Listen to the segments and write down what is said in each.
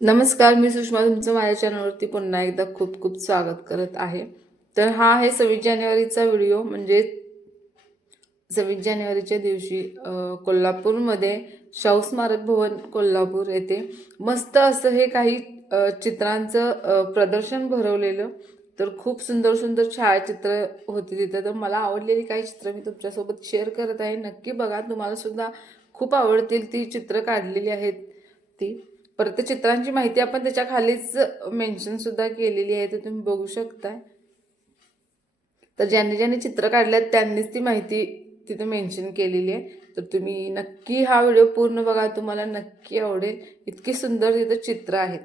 नमस्कार मी सुषमा तुमचं माझ्या चॅनलवरती पुन्हा एकदा खूप खूप स्वागत करत आहे. तर हा आहे सव्वीस जानेवारीचा व्हिडिओ म्हणजे सव्वीस जानेवारीच्या दिवशी कोल्हापूरमध्ये शाहू स्मारक भवन कोल्हापूर येथे मस्त असं हे काही चित्रांचं प्रदर्शन भरवलेलं. तर खूप सुंदर सुंदर छायाचित्र होती तिथं. तर मला आवडलेली काही चित्र मी तुमच्यासोबत शेअर करत आहे. नक्की बघा तुम्हाला सुद्धा खूप आवडतील ती चित्र काढलेली आहेत ती. परत त्या चित्रांची माहिती आपण त्याच्या खालीच मेन्शन सुद्धा केलेली आहे ते तुम्ही बघू शकताय. तर ज्यांनी ज्यांनी चित्र काढल्यात त्यांनीच ती माहिती तिथे मेन्शन केलेली आहे. तर तुम्ही नक्की हा व्हिडिओ पूर्ण बघा तुम्हाला नक्की आवडेल. इतकी सुंदर तिथं चित्र आहेत.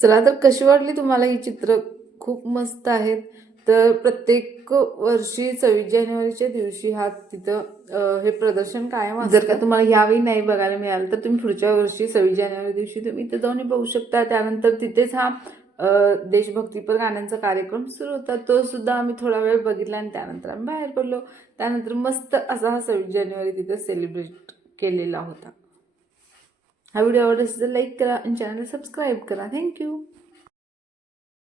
चला तर कशी वाटली तुम्हाला ही चित्र? खूप मस्त आहेत तर प्रत्येक वर्षी सव्वीस जानेवारीच्या दिवशी हा तिथं हे प्रदर्शन कायम जर का तुम्हाला यावेळी नाही बघायला मिळालं तर तुम्ही पुढच्या वर्षी सव्वीस जानेवारी दिवशी तुम्ही इथं जाऊन बघू शकता. त्यानंतर तिथेच हा देशभक्तीपर गाण्यांचा कार्यक्रम सुरू होता. तो सुद्धा आम्ही थोडा वेळ बघितला आणि त्यानंतर आम्ही बाहेर पडलो. त्यानंतर मस्त असा हा सव्वीस जानेवारी तिथं सेलिब्रेट केलेला होता. हा व्हिडिओ आवडला असेल तर लाईक करा आणि चॅनल सबस्क्राईब करा. थँक्यू